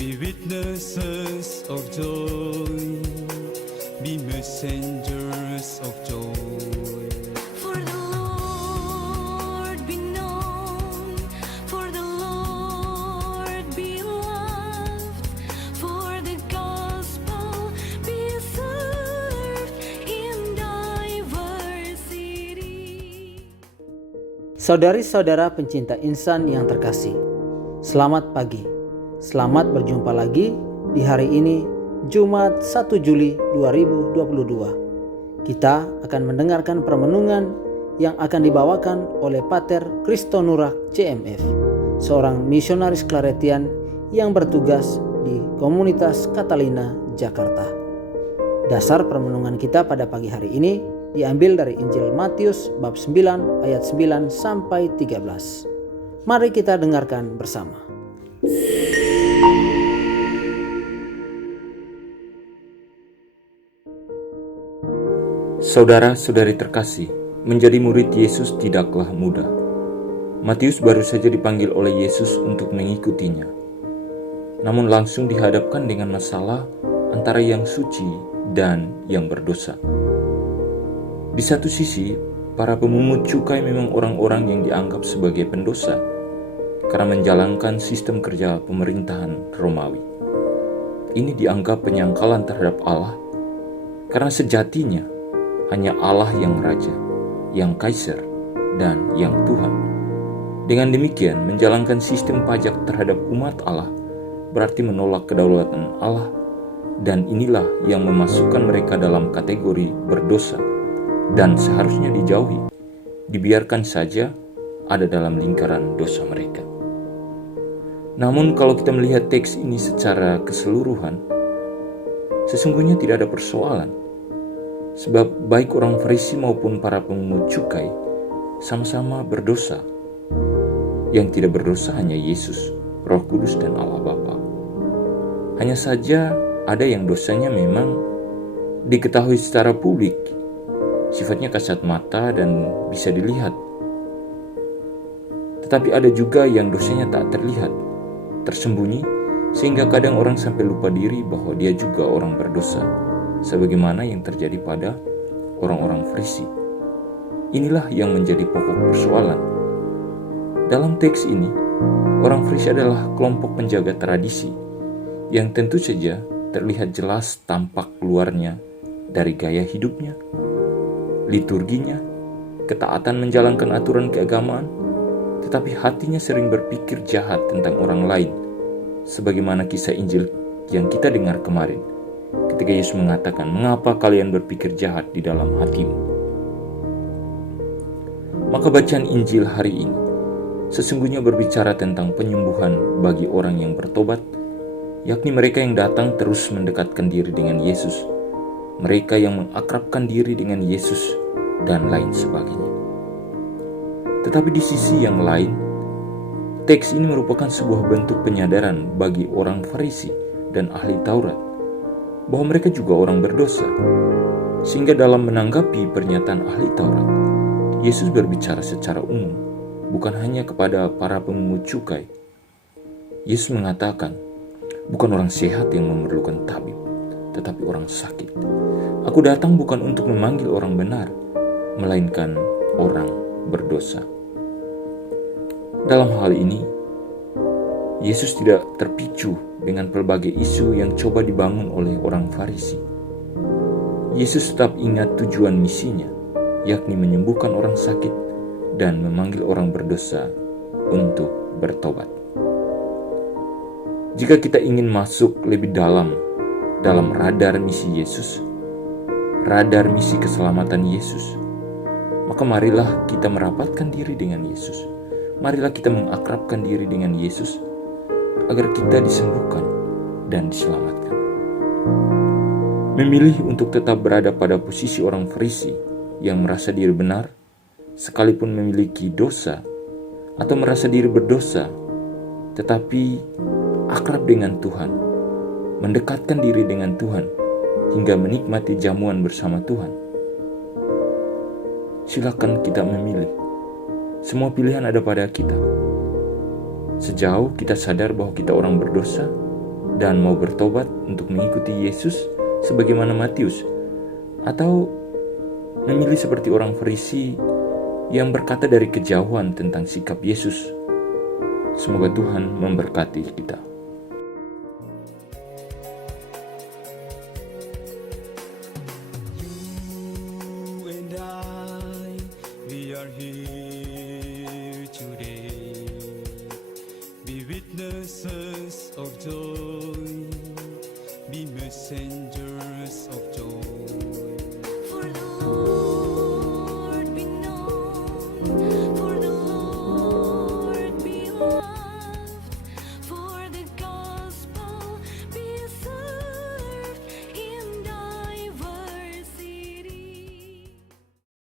Be witnesses of joy, be messengers of joy. For the Lord be known, for the Lord be loved, for the gospel be served in diversity. Saudari-saudara pencinta insan yang terkasih, selamat pagi. Selamat berjumpa lagi di hari ini, Jumat 1 Juli 2022. Kita akan mendengarkan permenungan yang akan dibawakan oleh Pater Christo Nurak CMF, seorang misionaris Claretian yang bertugas di komunitas Catalina, Jakarta. Dasar permenungan kita pada pagi hari ini diambil dari Injil Matius bab 9 ayat 9 sampai 13. Mari kita dengarkan bersama. Saudara-saudari terkasih, menjadi murid Yesus tidaklah mudah. Matius baru saja dipanggil oleh Yesus untuk mengikutinya. Namun langsung dihadapkan dengan masalah antara yang suci dan yang berdosa. Di satu sisi, para pemungut cukai memang orang-orang yang dianggap sebagai pendosa karena menjalankan sistem kerja pemerintahan Romawi. Ini dianggap penyangkalan terhadap Allah karena sejatinya hanya Allah yang Raja, yang Kaisar, dan yang Tuhan. Dengan demikian, menjalankan sistem pajak terhadap umat Allah berarti menolak kedaulatan Allah, dan inilah yang memasukkan mereka dalam kategori berdosa dan seharusnya dijauhi, dibiarkan saja ada dalam lingkaran dosa mereka. Namun kalau kita melihat teks ini secara keseluruhan, sesungguhnya tidak ada persoalan. Sebab baik orang Farisi maupun para pemungut cukai sama-sama berdosa. Yang tidak berdosa hanya Yesus, Roh Kudus dan Allah Bapa. Hanya saja ada yang dosanya memang diketahui secara publik, sifatnya kasat mata dan bisa dilihat. Tetapi ada juga yang dosanya tak terlihat, tersembunyi, sehingga kadang orang sampai lupa diri bahwa dia juga orang berdosa, sebagaimana yang terjadi pada orang-orang Farisi. Inilah yang menjadi pokok persoalan. Dalam teks ini, orang Farisi adalah kelompok penjaga tradisi yang tentu saja terlihat jelas tampak keluarnya dari gaya hidupnya, liturginya, ketaatan menjalankan aturan keagamaan, tetapi hatinya sering berpikir jahat tentang orang lain, sebagaimana kisah Injil yang kita dengar kemarin, ketika Yesus mengatakan, "Mengapa kalian berpikir jahat di dalam hatimu?" Maka bacaan Injil hari ini sesungguhnya berbicara tentang penyembuhan bagi orang yang bertobat, yakni mereka yang datang terus mendekatkan diri dengan Yesus, mereka yang mengakrabkan diri dengan Yesus, dan lain sebagainya. Tetapi di sisi yang lain, teks ini merupakan sebuah bentuk penyadaran bagi orang Farisi dan ahli Taurat bahwa mereka juga orang berdosa. Sehingga dalam menanggapi pernyataan ahli Taurat, Yesus berbicara secara umum, bukan hanya kepada para pemungut cukai. Yesus mengatakan, bukan orang sehat yang memerlukan tabib, tetapi orang sakit. Aku datang bukan untuk memanggil orang benar, melainkan orang berdosa. Dalam hal ini, Yesus tidak terpicu dengan pelbagai isu yang coba dibangun oleh orang Farisi. Yesus tetap ingat tujuan misinya, yakni menyembuhkan orang sakit dan memanggil orang berdosa untuk bertobat. Jika kita ingin masuk lebih dalam radar misi Yesus, radar misi keselamatan Yesus, maka marilah kita merapatkan diri dengan Yesus. Marilah kita mengakrabkan diri dengan Yesus, agar kita disembuhkan dan diselamatkan. Memilih untuk tetap berada pada posisi orang Farisi yang merasa diri benar, sekalipun memiliki dosa, atau merasa diri berdosa, tetapi akrab dengan Tuhan, mendekatkan diri dengan Tuhan, hingga menikmati jamuan bersama Tuhan. Silakan kita memilih. Semua pilihan ada pada kita. Sejauh kita sadar bahwa kita orang berdosa dan mau bertobat untuk mengikuti Yesus sebagaimana Matius, atau memilih seperti orang Farisi yang berkata dari kejauhan tentang sikap Yesus. Semoga Tuhan memberkati kita. You and I, we are here today. Be witnesses